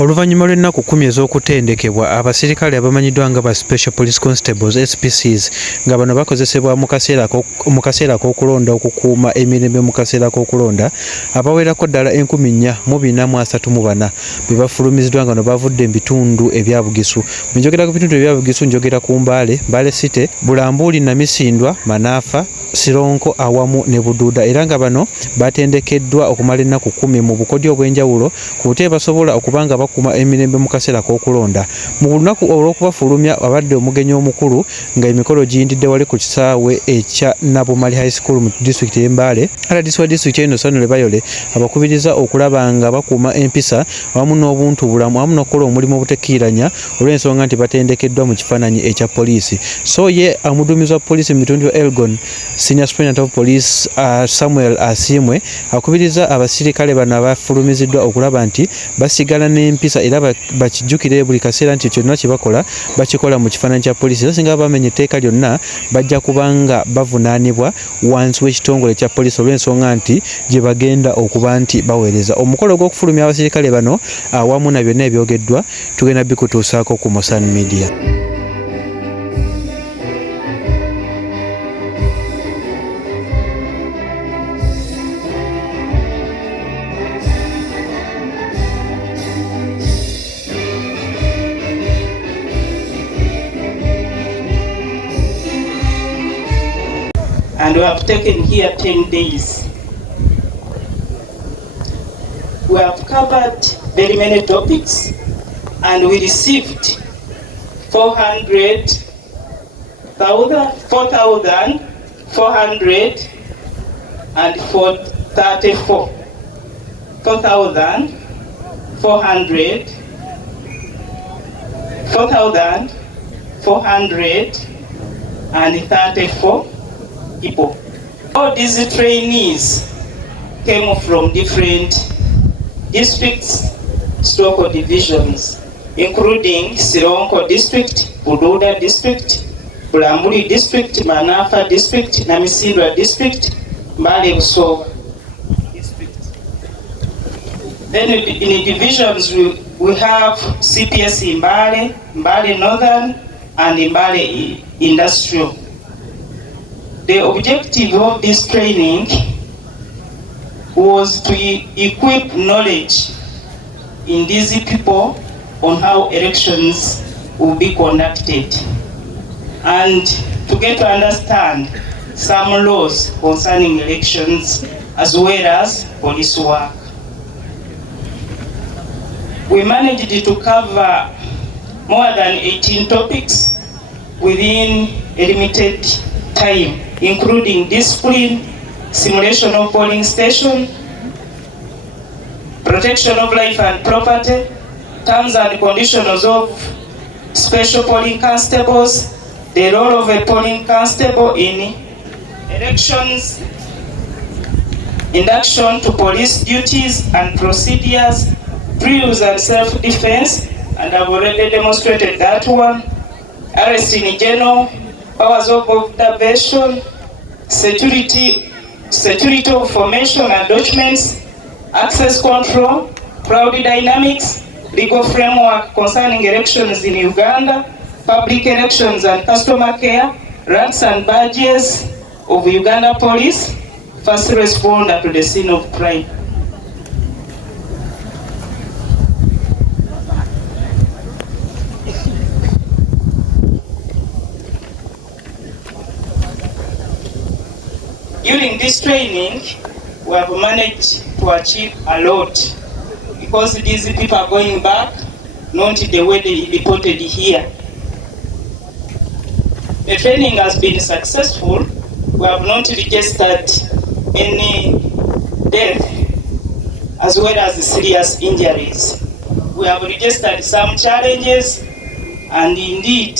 Oluvannyuma lw'ennaku 10 ez'okutendekebwa abasirikale abamanyiddwa nga ba Special Police Constables SPCs nga bano bakozesebwa mu kaseera k'okulonda okukuuma emirembe mu kaseera k'okulonda abawerako ddala 4,434 be bafulumiziddwa nga bano bavudde mu bitundu ebya Bugisu. Bwe njogera ku bitundu ebya Bugisu njogera ku Mbale City, Bulambuli, Namisindwa, Manaafa, Sironko awamu ne Buduuda era nga bano batendekeddwa okumala ennaku 10 mu bukodyo obw'enjawulo ku butebe basobola okubanga bakuuma emirembe mu kaseera k'okulonda. Mu lunaku olw'okubafulumya abadde omugenyi omukulu nga emikolo giyindidde wali ku kisaawe ekya Nabumali High School mu disitulikiti y'Embale. RDC wa disitulikiti eno Sanule Bayole abakubiriza okulaba nga bakuuma empisa awamu n'obuntu bulamu awamu n'okukola omulimu obutekiiranya olw'ensonga nti batendekeddwa mu kifaananyi ekya poliisi. So ye omuduumizi wa poliisi mu bitundu bya Elgon Senior Superintendent of Police Samuel Asimwe akubiriza abasirikale bano abafulumiziddwa okulaba nti basigala n'empisa era bakijjukire buli kaseera nti kyonna kye bakola bakikola mu kifaananyi kya poliisi. Era singa bamenya etteeka lyonna bajja kubanga bavunaanibwa wansi w'ekitongole kya poliisi olw'ensonga nti gye bagenda okuba nti baweereza. Omukolo gw'okufulumya abasirikale bano awamu na byonna ebyogeddwa tugenda bikutuusaako ku Mosan Media. And we have taken here 10 days. We have covered very many topics and we received 4,434 people. All these trainees came from different districts, stroke divisions, including Sironko district, Buduuda district, Bulambuli district, Manaafa district, Namisindwa district, Mbale Busoga district. Then in divisions we have CPS in Mbale, Mbale Northern, and Mbale Industrial. The objective of this training was to equip knowledge in these people on how elections will be conducted and to get to understand some laws concerning elections as well as police work. We managed to cover more than 18 topics within a limited time, including discipline, simulation of polling station, protection of life and property, terms and conditions of special polling constables, the role of a polling constable in elections, induction to police duties and procedures, drills and self-defense, and I've already demonstrated that one, arrest in general, powers of observation, security of formation and documents, access control, crowd dynamics, legal framework concerning elections in Uganda, public elections and customer care, ranks and badges of Uganda Police, first responder to the scene of crime. During this training, we have managed to achieve a lot because these people are going back, not the way they reported here. The training has been successful. We have not registered any death as well as serious injuries. We have registered some challenges, and indeed,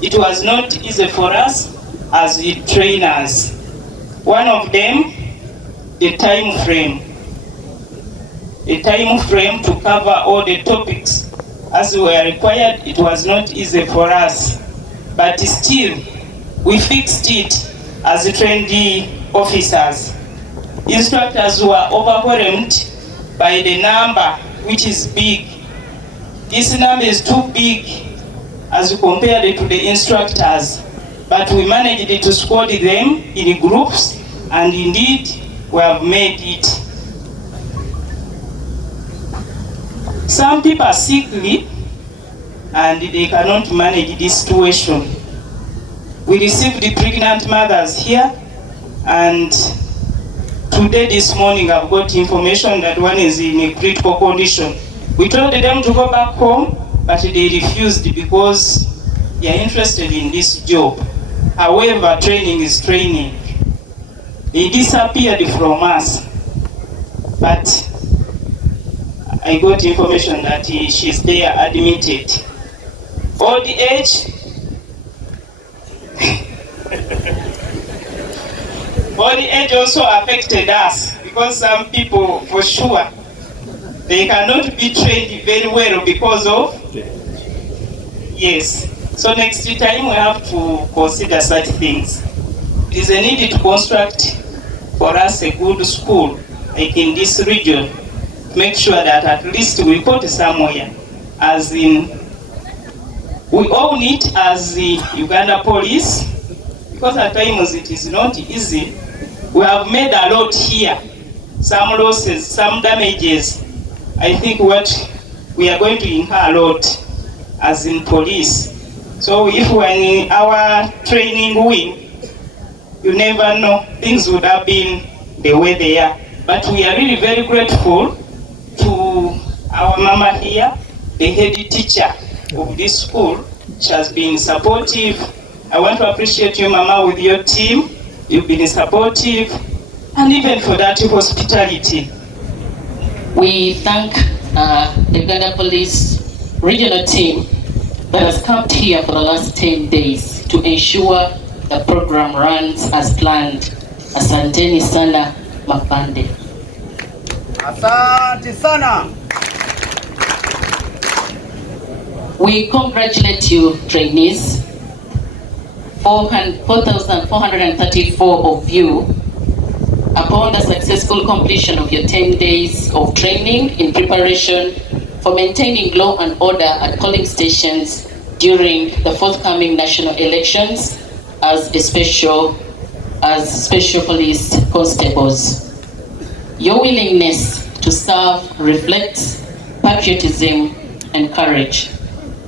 it was not easy for us as the trainers. One of them, the time frame to cover all the topics as we were required. It was not easy for us, but still we fixed it as trainee officers. Instructors were overwhelmed by the number, which is big, This number is too big as compared to the instructors, but we managed to squad them in groups, and indeed we have made it. Some people are sickly and they cannot manage this situation. We received the pregnant mothers here, and today, this morning, I've got information that one is in a critical condition. We told them to go back home, but they refused because they are interested in this job. However, training is training. They disappeared from us, but I got information that she's there admitted. Old age, old age also affected us, because some people, for sure, they cannot be trained very well because of, yes. So next time we have to consider such things. It is a need to construct for us a good school, like in this region, to make sure that at least we put somewhere, as in, we own it as the Uganda Police, because at times it is not easy. We have made a lot here, some losses, some damages. I think what we are going to incur a lot as in police. So if we're in our training wing, you never know, things would have been the way they are. But we are really very grateful to our mama here, the head teacher of this school. She has been supportive. I want to appreciate you, mama, with your team. You've been supportive, and even for that hospitality. We thank the Uganda Police regional team that has camped here for the last 10 days to ensure the program runs as planned. Asanteni sana mapande. Asante sana. We congratulate you, trainees. 4,434 of you upon the successful completion of your 10 days of training in preparation for maintaining law and order at polling stations during the forthcoming national elections as Special Police Constables. Your willingness to serve reflects patriotism and courage.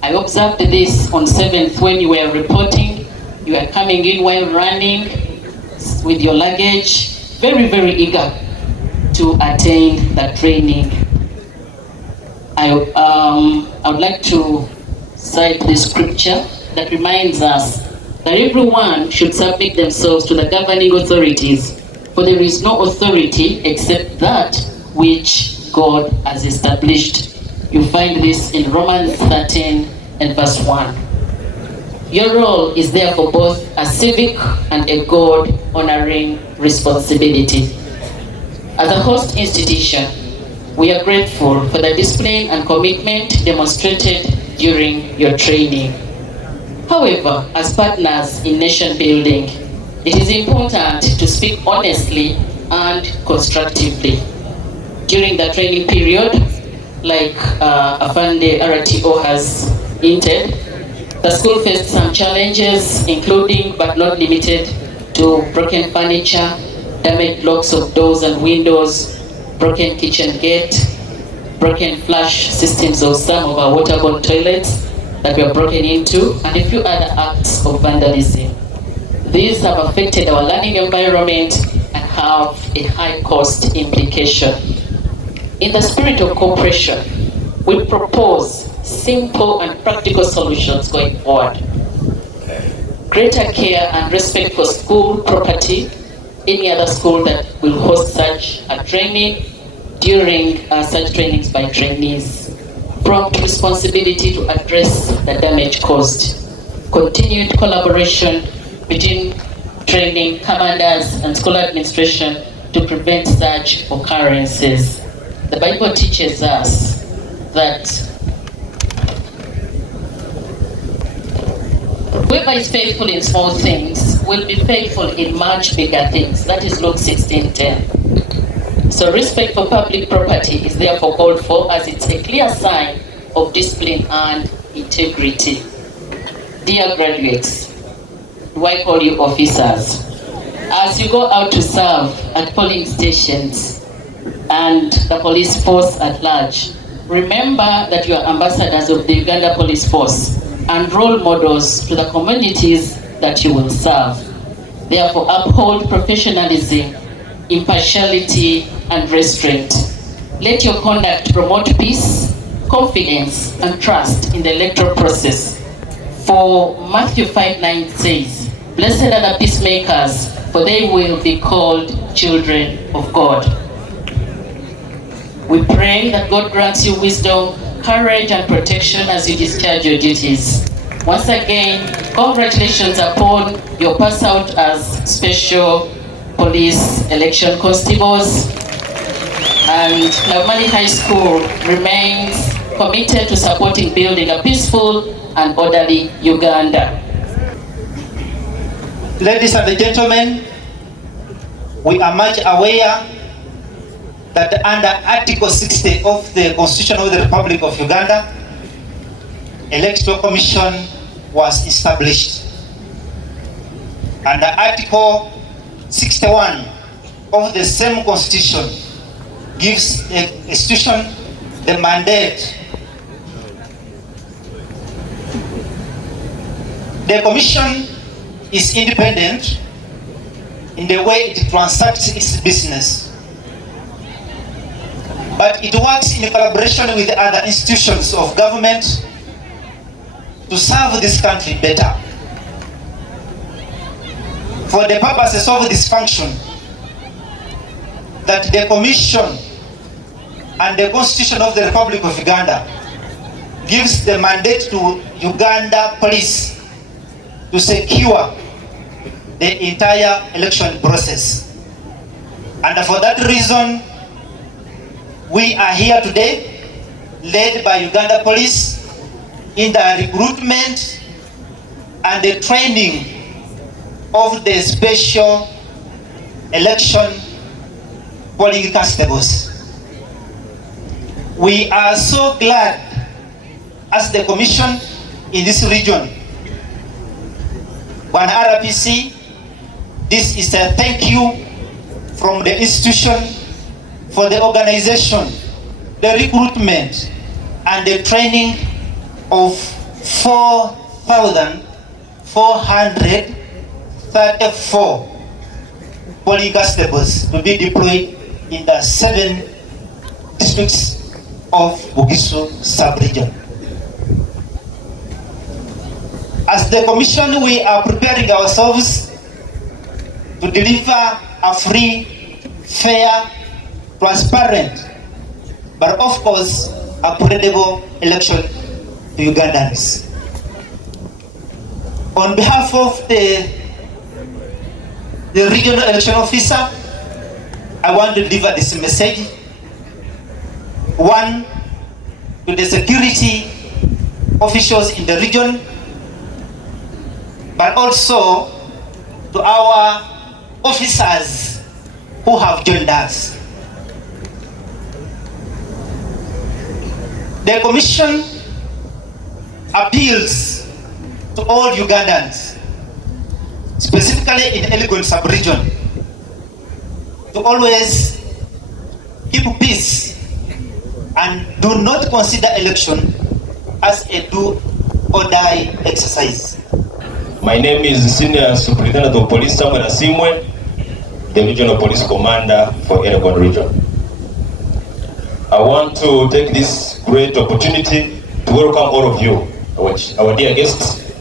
I observed this on 7th when you were reporting. You are coming in while running with your luggage, very, very eager to attain the training. I would like to cite the scripture that reminds us that everyone should submit themselves to the governing authorities, for there is no authority except that which God has established. You find this in Romans 13 and verse 1. Your role is therefore both a civic and a God-honoring responsibility. As a host institution, we are grateful for the discipline and commitment demonstrated during your training. However, as partners in nation building, it is important to speak honestly and constructively. During the training period, like Afande RTO has hinted, the school faced some challenges, including but not limited to broken furniture, damaged locks of doors and windows, broken kitchen gate, broken flush systems of some of our waterborne toilets that were broken into, and a few other acts of vandalism. These have affected our learning environment and have a high cost implication. In the spirit of cooperation, we propose simple and practical solutions going forward. Greater care and respect for school property, any other school that will host such a training during such trainings by trainees. Prompt responsibility to address the damage caused. Continued collaboration between training commanders and school administration to prevent such occurrences. The Bible teaches us that whoever is faithful in small things will be faithful in much bigger things. That is Luke 16:10. So respect for public property is therefore called for, as it's a clear sign of discipline and integrity. Dear graduates, do I call you officers? As you go out to serve at polling stations and the police force at large, remember that you are ambassadors of the Uganda Police Force and role models to the communities that you will serve. Therefore, uphold professionalism, impartiality, and restraint. Let your conduct promote peace, confidence, and trust in the electoral process. For Matthew 5:9 says, "Blessed are the peacemakers, for they will be called children of God." We pray that God grants you wisdom, courage, and protection as you discharge your duties. Once again, congratulations upon your pass out as Special Police Election Constables. And Naumali High School remains committed to supporting building a peaceful and orderly Uganda. Ladies and gentlemen, we are much aware that under Article 60 of the Constitution of the Republic of Uganda, Electoral Commission was established. Under Article 61 of the same Constitution gives the institution the mandate. The Commission is independent in the way it transacts its business, but it works in collaboration with other institutions of government to serve this country better. For the purposes of this function, that the Commission and the Constitution of the Republic of Uganda gives the mandate to Uganda Police to secure the entire election process. And for that reason, we are here today, led by Uganda Police, in the recruitment and the training of the special election polling constables. We are so glad as the Commission in this region, one RPC, this is a thank you from the institution for the organization, the recruitment, and the training of 4,434 polling constables to be deployed in the 7 districts of Bugisu sub-region. As the Commission, we are preparing ourselves to deliver a free, fair, transparent, but of course, a credible election to Ugandans. On behalf of the regional election officer, I want to deliver this message. One, to the security officials in the region, but also to our officers who have joined us. The Commission appeals to all Ugandans, specifically in Elgon sub-region, to always keep peace and do not consider election as a do or die exercise. My name is Senior Superintendent of Police Samuel Asimwe, the Regional Police Commander for Elgon Region. I want to take this great opportunity to welcome all of you, our dear guests,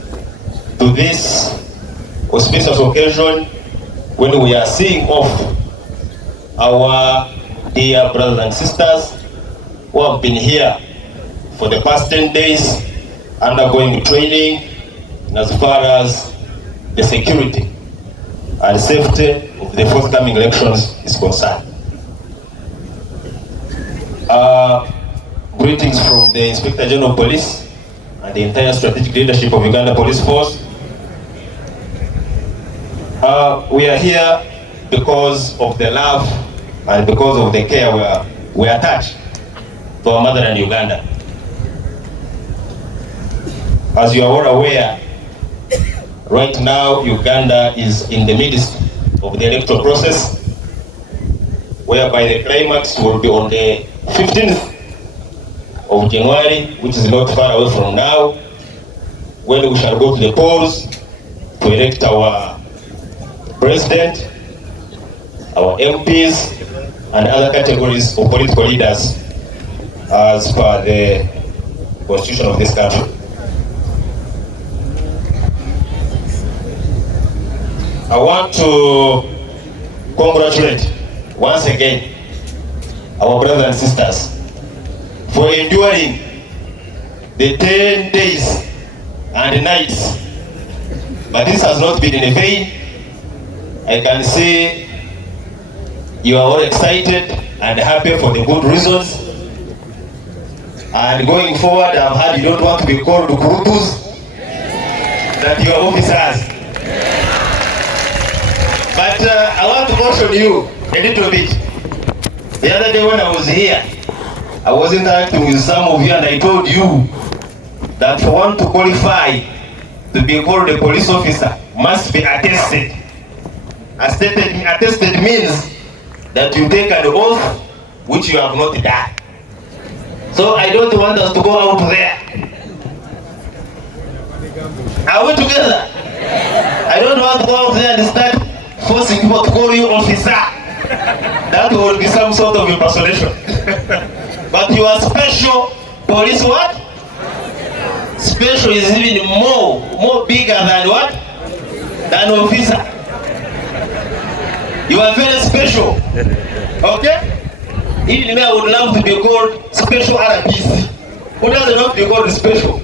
to this auspicious occasion when we are seeing off our dear brothers and sisters who have been here for the past 10 days undergoing training as far as the security and safety of the forthcoming elections is concerned. Greetings from the Inspector General of Police and the entire strategic leadership of Uganda Police Force. We are here because of the love and because of the care we attach to our motherland Uganda. As you are all aware, right now Uganda is in the midst of the electoral process, whereby the climax will be on the 15th of January, which is not far away from now, when we shall go to the polls to elect our president, our MPs, and other categories of political leaders as per the constitution of this country. I want to congratulate once again our brothers and sisters for enduring the 10 days and nights, but this has not been in vain. I can say you are all excited and happy for the good reasons, and going forward I've heard you don't want to be called Kurudus, that you are officers. But I want to caution you a little bit. The other day when I was here, I was interacting with some of you and I told you that for one to qualify to be called a police officer must be attested. Attested means that you take an oath which you have not done. So I don't want us to go out there. Are we together? I don't want to go out there and start forcing people to call you officer. That will be some sort of impersonation. But you are special police what? Special is even more bigger than what? Than officer. You are very special. Okay? Even me, I would love to be called special RPC. Who doesn't love to be called special?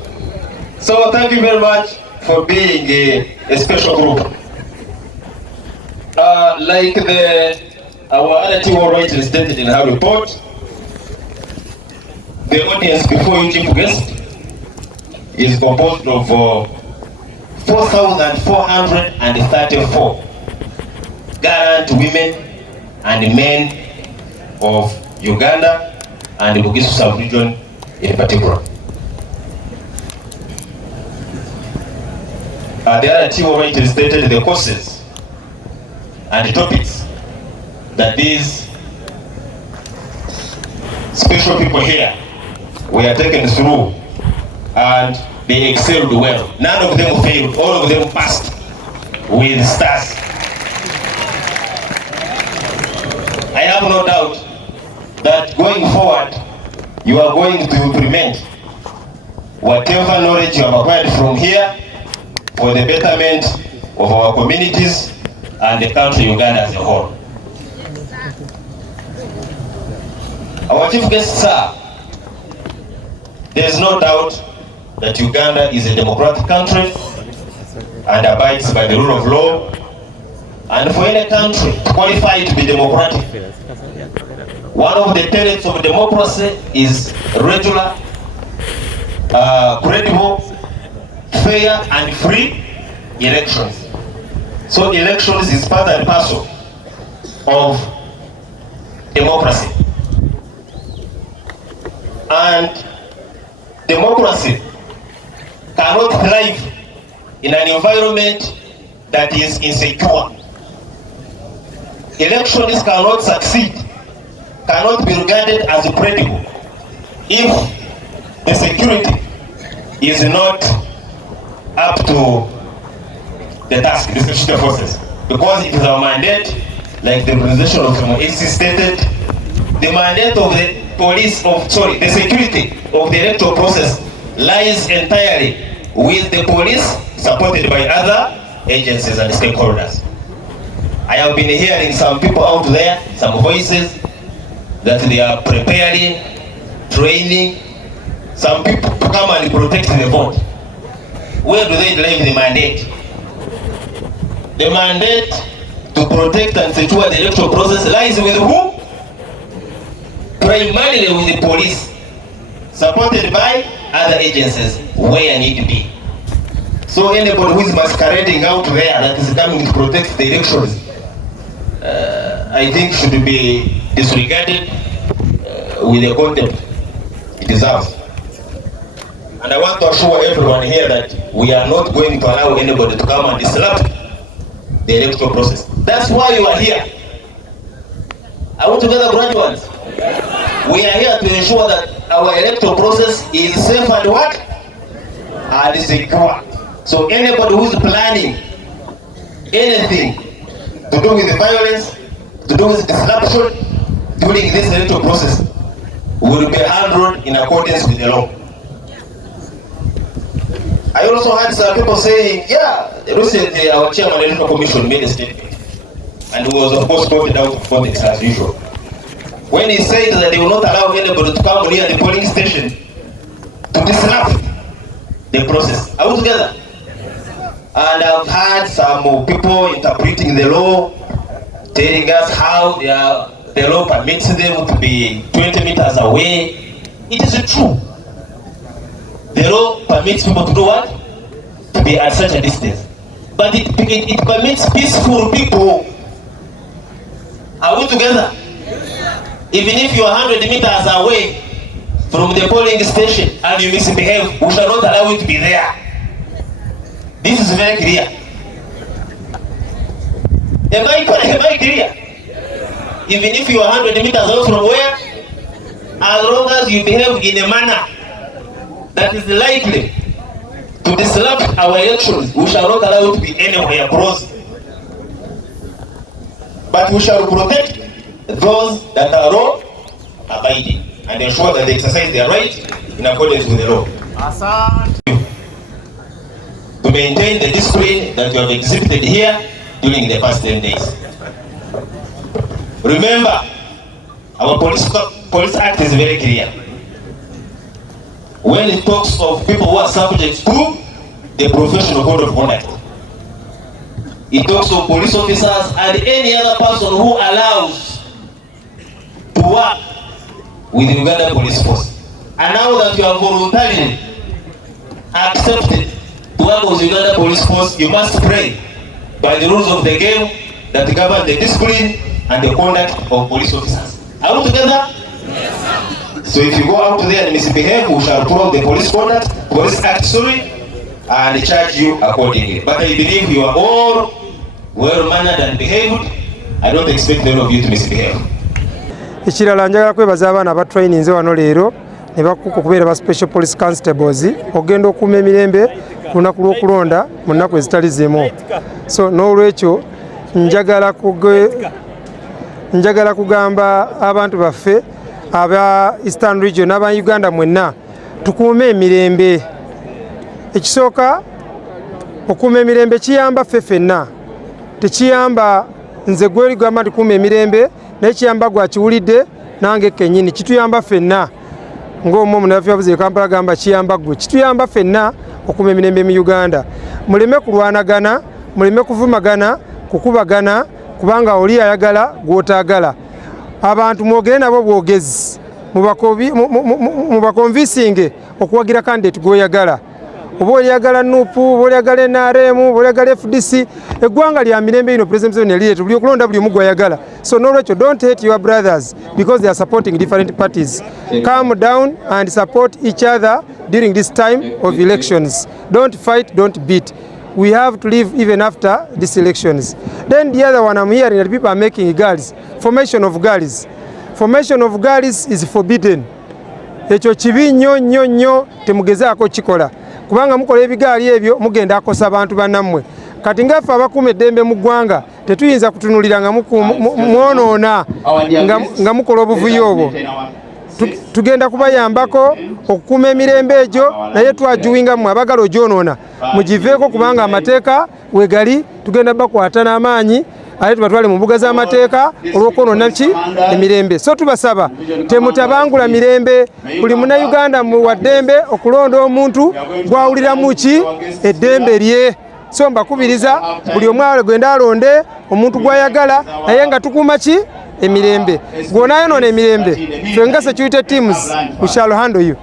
So thank you very much for being a special group. Like our other two were rightly stated in her report, the audience before you, chief guest, is composed of 4,434 gallant women and men of Uganda and the Bugisu sub-region in particular. The other two were rightly stated the courses and the topics that these special people here were taken through, and they excelled well. None of them failed, all of them passed with stars. I have no doubt that going forward, you are going to implement whatever knowledge you have acquired from here for the betterment of our communities and the country Uganda as a whole. Our chief guest, sir, there is no doubt that Uganda is a democratic country and abides by the rule of law. And for any country to qualify to be democratic, one of the tenets of democracy is regular, credible, fair and free elections. So elections is part and parcel of democracy. And democracy cannot thrive in an environment that is insecure. Elections cannot succeed, cannot be regarded as credible if the security is not up to the task, the security forces. Because it is our mandate, like the organization of SPCs stated, the mandate of the the security of the electoral process lies entirely with the police, supported by other agencies and stakeholders. I have been hearing some people out there, some voices, that they are preparing, training some people to come and protect the vote. Where do they derive the mandate? The mandate to protect and secure the electoral process lies with who? Primarily with the police, supported by other agencies where need be. So anybody who is masquerading out there that is coming to protect the elections, I think should be disregarded with the contempt it deserves. And I want to assure everyone here that we are not going to allow anybody to come and disrupt the electoral process. That's why you are here. Are we together, graduates? We are here to ensure that our electoral process is safe and what? And secure. So anybody who's planning anything to do with the violence, to do with disruption during this electoral process will be handled in accordance with the law. I also heard some people saying, yeah, recently our chairman of the Electoral Commission made a statement, and he was of course quoted out of context as usual, when he said that they will not allow anybody to come near the polling station to disrupt the process. Are we together? And I've had some people interpreting the law, telling us how the law permits them to be 20 meters away. It is true. The law permits people to do what? To be at such a distance. But it permits peaceful people. Are we together? Even if you are 100 meters away from the polling station and you misbehave, we shall not allow you to be there. This is very clear. Am I clear? Even if you are 100 meters away from where, as long as you behave in a manner that is likely to disrupt our elections, we shall not allow you to be anywhere close. But we shall protect those that are law abiding and ensure that they exercise their right in accordance with the law. To maintain the discipline that you have exhibited here during the past 10 days. Remember, our police act is very clear. When it talks of people who are subject to the professional code of conduct, it talks of police officers and any other person who allows to work with the Uganda Police Force. And now that you have voluntarily accepted to work with the Uganda Police Force, you must pray by the rules of the game that govern the discipline and the conduct of police officers. Are we together? Yes. So if you go out there and misbehave, we shall pull out the police act, and charge you accordingly. But I believe you are all well-mannered and behaved. I don't expect any of you to misbehave. Ekirala njagala kwebaza abaana abatraininze wano leero ne bakuka okubeera ba Special Police Constables ogenda okuuma emirembe ku lunaku lw'okulonda mu nnaku ezitali zimu. So n'olwekyo njagala kugamba abantu baffe aba Eastern Region n'aba Uganda mwenna tukuume emirembe. Ekisooka okuuma emirembe kiyamba ffe ffenna, tekiyamba nze gweligamba tukuuma emirembe naye kiyamba gwakiwulidde nange kennyini, kituyamba ffenna ng'omwo omunabyabuzi Kampala gamba kiyamba gwe, kituyamba ffenna okuuma emirembe mu Uganda. Muleme kulwanagana, muleme kuvumagana, kukubagana, kubanga oli ayagala gw'otaagala. Abantu mwogere nabo bwogezi, mubakonvisinge okuwagira candidate gw'oyagala. Oba oyagala NUPU, oba oyagala NRM, oba oyagala FDC, eggwanga lya mirembe ino President Museveni yalireeta buli okulonda buli omu gw'ayagala. So n'olwekyo don't hate your brothers because they are supporting different parties. Calm down and support each other during this time of elections. Don't fight, don't beat. We have to live even after these elections. Then the other one I'm hearing that people are making girls. Formation of girls. Formation of girls is forbidden. Ekyo kibi nnyo temugezaako kikola. Kubanga mukola ebigaali ebyo mugenda akosa abantu bannammwe. Kati ngaffe abakuuma eddembe mu ggwanga tetuyinza kutunulira nga mwonoona nga mukola obuvuyo obwo. Tugenda kubayambako okukuuma emirembe egyo naye twajuwinga mmwe abagala ogyonoona mugiveeko kubanga amateeka wegali, tugenda bakwata n'amaanyi ate tubatwale mu mbuga z'amateeka olw'okwonoona ki emirembe. So tubasaba temutabangula mirembe, buli munnayuganda wa ddembe okulonda omuntu gwawuliramu ki eddembe lye. So mbakubiriza buli omu agenda alonde omuntu gw'ayagala naye nga tukuuma ki emirembe. Gw'onaayonoona emirembe, ffe nga security teams we shall handle you.